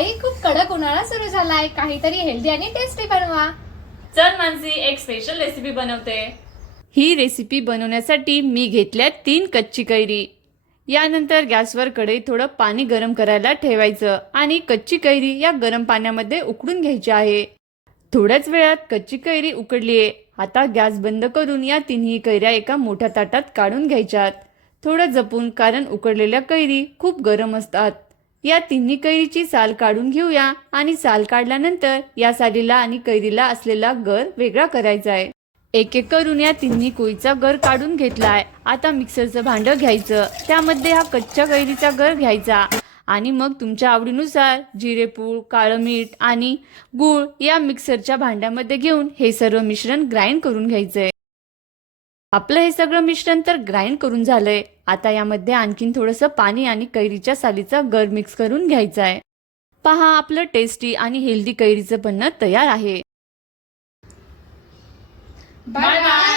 आई खूप कडक उन्हाळा सुरू झालाय. काहीतरी हेल्दी आणि टेस्टी बनवा. चल मानसी एक स्पेशल रेसिपी बनवते. ही रेसिपी बनवण्यासाठी मी घेतल्या तीन कच्ची कैरी. यानंतर गॅसवर कढईत थोडं पाणी गरम करायला ठेवायचं आणि कच्ची कैरी या गरम पाण्यामध्ये उकडून घ्यायची आहे. थोड्याच वेळात कच्ची कैरी उकडलीये आता गॅस बंद करून या तिन्ही कैऱ्या एका मोठ्या ताटात काढून घ्यायच्यात. थोडं जपून कारण उकडलेल्या कैरी खूप गरम असतात. या तिन्ही कैरीची साल काढून घेऊया आणि साल काढल्यानंतर या सालीला आणि कैरीला असलेला गर वेगळा करायचा आहे. एक एक करून या तिन्ही कोळीचा गर काढून घेतलाय. आता मिक्सरचं भांडं घ्यायचं. त्यामध्ये हा कच्च्या कैरीचा गर घ्यायचा. आणि मग तुमच्या आवडीनुसार जिरेपूड काळं मीठ आणि गूळ या मिक्सरच्या भांड्यामध्ये घेऊन हे सर्व मिश्रण ग्राइंड करून घ्यायचंय. आपलं हे सगळं मिश्रण तर ग्राइंड करून झालंय. आता यामध्ये आणखीन थोडंसं पाणी आणि कैरीच्या सालीचा गर मिक्स करून घ्यायचा आहे. पहा आपलं टेस्टी आणि हेल्दी कैरीचं बनणं तयार आहे. Bye bye